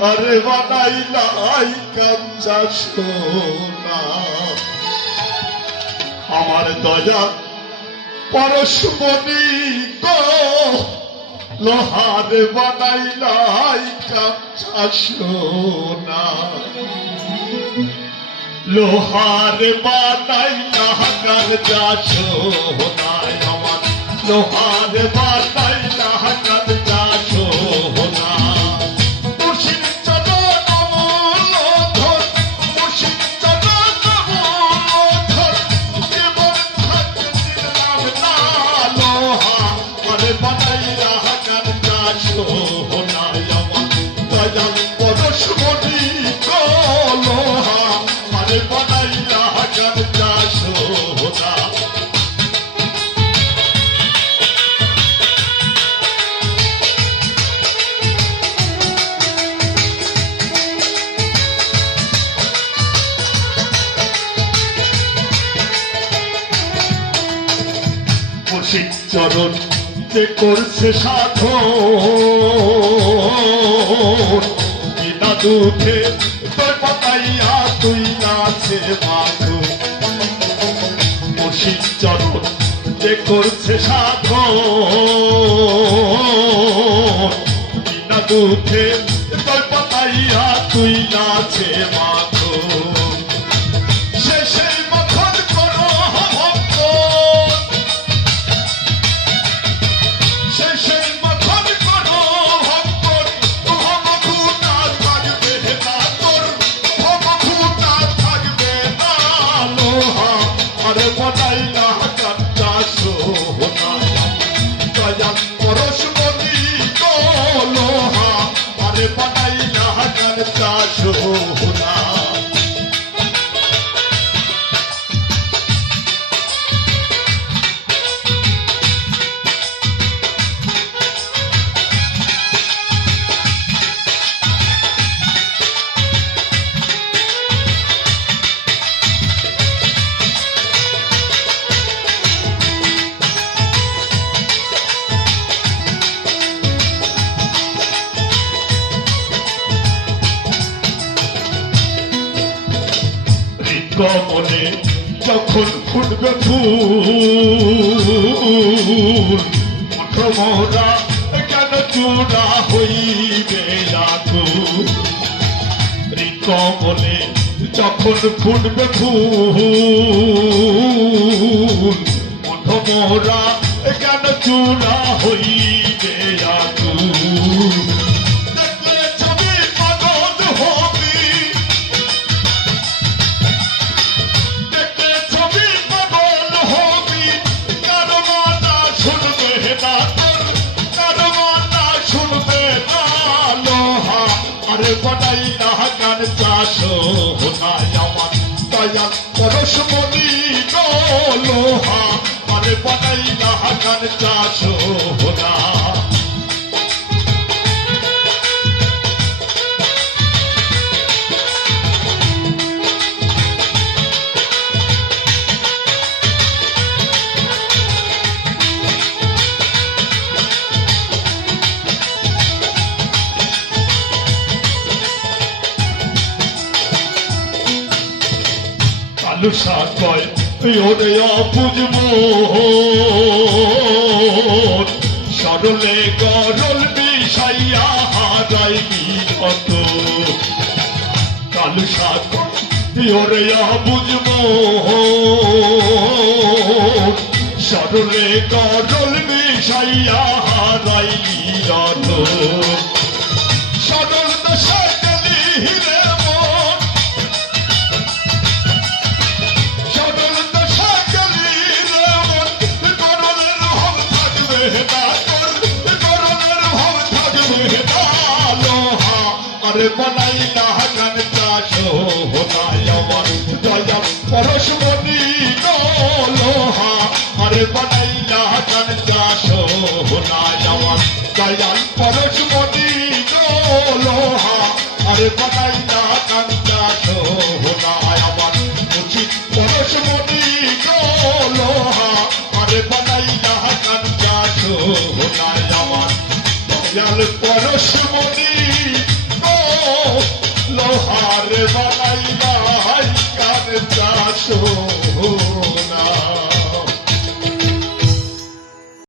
আরে বানাইলাই কাঞ্চা সোনা আমার দয়া পরশমণি গো লোহার বানাইলাই কাঞ্চা সোনা লোহার বানাইলা কাঞ্চা সোনা আমার লোহার বানাইলা কাঞ্চা সোনা চরণ যে করছে সাধন বিনা দুঃখে তোর পাতাইয়া তুই নাচে মাধু মুর্শিদ চরণ যে করছে সাধন বিনা দুঃখে তোর পাতাইয়া তুই নাচে মাধু কমলে যখন ফুটবে ফুল মোরা কেন চূড়া হইবে কমলে যখন ফুটবে ফুল মোরা কেন চূড়া হইবে বনাইলা গান চাষ হোনায় আমার দয়া পরশমণি গো লোহা আরে বনাইলা গান চাষ হোনা লুসা কয় ওরে বুঝবো সরলে গরল বিষাইয়া হারাইবি কত কালুসা কয় ওরে বুঝবো সরলে গরল বিষাইয়া হারাইবি কত সরল দশা গেলি হিরে বনাইলা গান চাষ হোনায় আমার দয়া পরশমণি গো লোহা আরে বনাইলা গান চাষ হোনায় আমার দয়া পরশমণি গো লোহা আরে বনাইলা গান চাষ হোনায় আমার উচিত পরশমণি গো লোহা আরে বনাইলা গান চাষ হোনায় আমার দয়াল পরশমণি লোহার বানাইলা